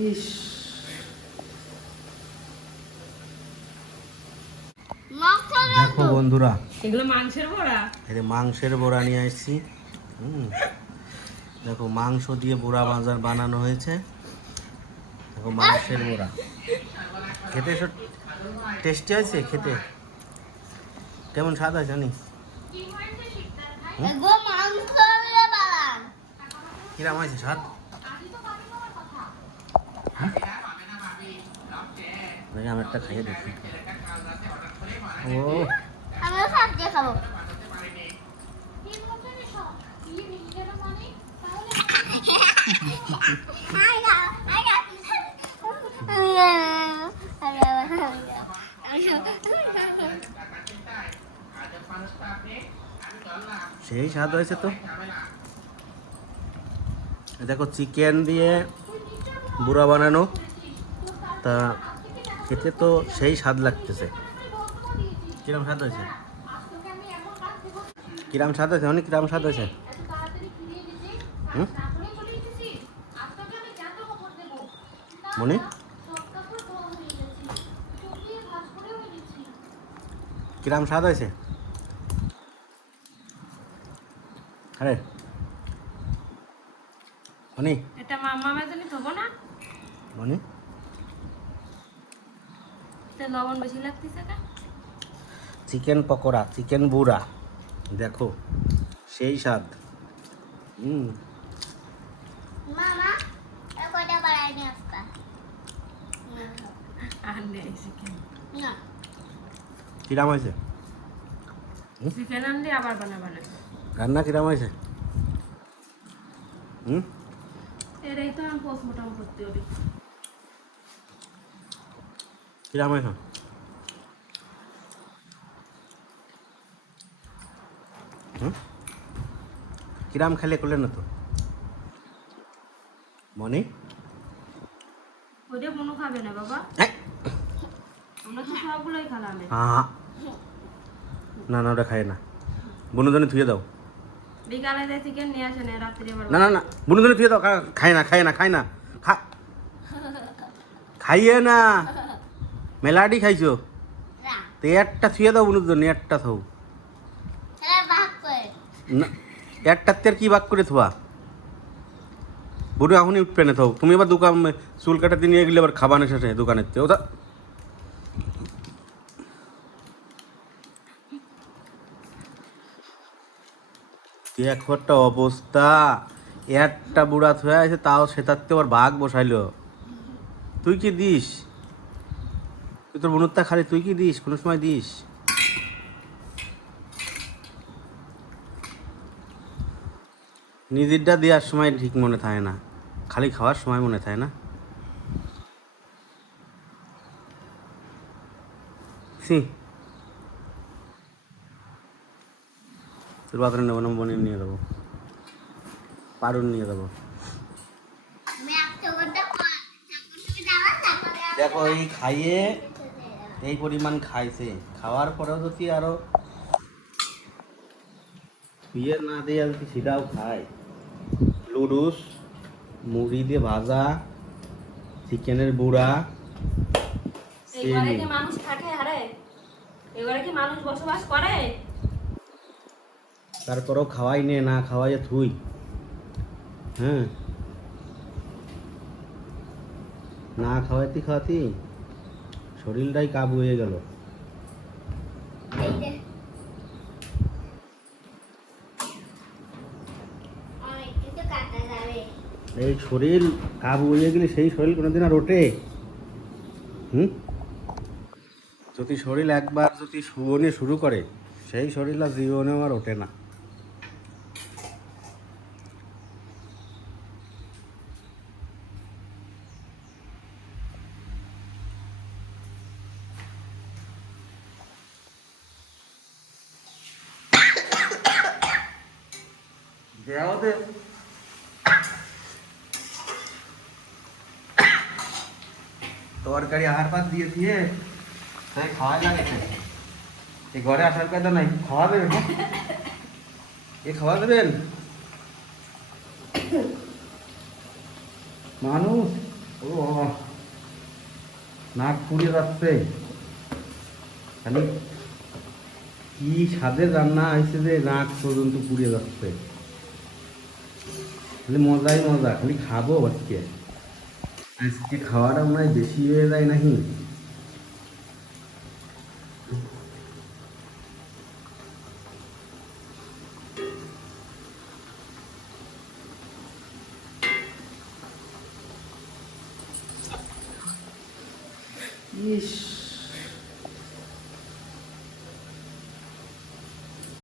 ইস দেখো বন্ধুরা, এগুলো মাংসের বড়া। এই যে মাংসের বড়া নিয়ে আসছি। দেখো মাংস দিয়ে বড়া বানানো হয়েছে। দেখো মাংসের বড়া খেতে টেস্টি হয়েছে। খেতে কেমন স্বাদ আছে জানি? কিরম হয়েছে স্বাদ? আমি একটা খাইয়ে দেখি। ও আমিও সাথে খাবো। সেই স্বাদ হয়েছে তো। দেখো চিকেন দিয়ে বুড়া বানানো, তা খেতে তো সেই স্বাদ লাগতেছে। কিরম স্বাদ হয়েছে? কিরম স্বাদ হয়েছে? অনেক কিরম স্বাদ হয়েছে? মনে কিরম স্বাদ হয়েছে? আরে মনি, এটা মামা মেজনি থবো না? মনি তো লবণ বেশি লাগতেছে কা? চিকেন পকোড়া, চিকেন বুড়া, দেখো সেই স্বাদ। মামা কয়টা বাড়াই নিয়ে আসবা? আর নেই চিকেন। না কিরাম হয়েছে? চিকেন আনলে আবার বানাবানা। রান্না কিরাম হয়েছে? এটাই তো আমি পোস্টমর্টম করতে হবে। কিরাম হয়েছে? কিরাম খেলে করলে না তো মনে? ওটা মনে খাবে না বাবা, আমরা তো সবগুলোই খেলাম। না না, ওটা খায় না। বনুদনে থুয়ে দাও। বিকালে যে চিকেন নিয়ে আসে না, রাত্রে আবার না না না, বনুদনে থুয়ে দাও। খায় না, খায় না, খায় না, খাইয়ে না। মেলাডি খাইছো তো একটা থুয়ে দাও। বনুদনে একটা থাও না, একটাতে আর কি বাক করে থোয়া? বুড়ো এখনই উঠবে না থাও। তুমি এবার দোকান চুল কাটাতে নিয়ে গেলে আবার খাবানের শেষে দোকানের থেকে ওটা। দেখো একটা অবস্থা, একটা বুড়া থয়ে আছে, তাও সেটাতে আবার ভাগ বসাইলো। তুই কি দিস? তুই তোর বোনটা খালি তুই কি দিস? কোনো সময় দিস? নিজেরটা দেওয়ার সময় ঠিক মনে থাকে না, খালি খাওয়ার সময় মনে থাকে না। তোর বাজারে নেবো না, বোনের নিয়ে দেবো, পারুন নিয়ে দেবো। দেখো এই খাইয়ে এই পরিমাণ খাইছে, খাওয়ার পরেও যদি আরো ইয়ে না দিয়ে যদি সিধাও খায়, লুডুস, মুড়ি দিয়ে ভাজা, চিকেনের বুড়া, এবারে কি মানুষ থাকে? আরে এবারে কি মানুষ বসবাস করে? তারপরেও খাওয়াই নে, না খাওয়াই থুই। হ্যাঁ, না খাওয়াইতে খাওয়াতি শরীরটাই কাবু হয়ে গেল। এই শরীর কাবু হয়ে গেলে সেই শরীর কোনোদিন আর ওঠে? যদি শরীর একবার যদি শুয়োনে শুরু করে, সেই শরীর আর জীবনেও আর ওঠে না। তরকারি আহার পাত দিয়ে দিয়ে তাই খাওয়াই লাগছে। এই ঘরে আসার কথা নাই, খাওয়া দেবেন? এ খাওয়া দেবেন? মানুষ ও নাক পুড়িয়ে যাচ্ছে। খালি কি স্বাদের রান্না হয়েছে যে নাক পর্যন্ত পুড়িয়ে যাচ্ছে। খালি মজাই মজা, খালি খাবো আজকে। আজকে খাওয়াটা মনে হয় বেশি হয়ে যায় নাকি। ইস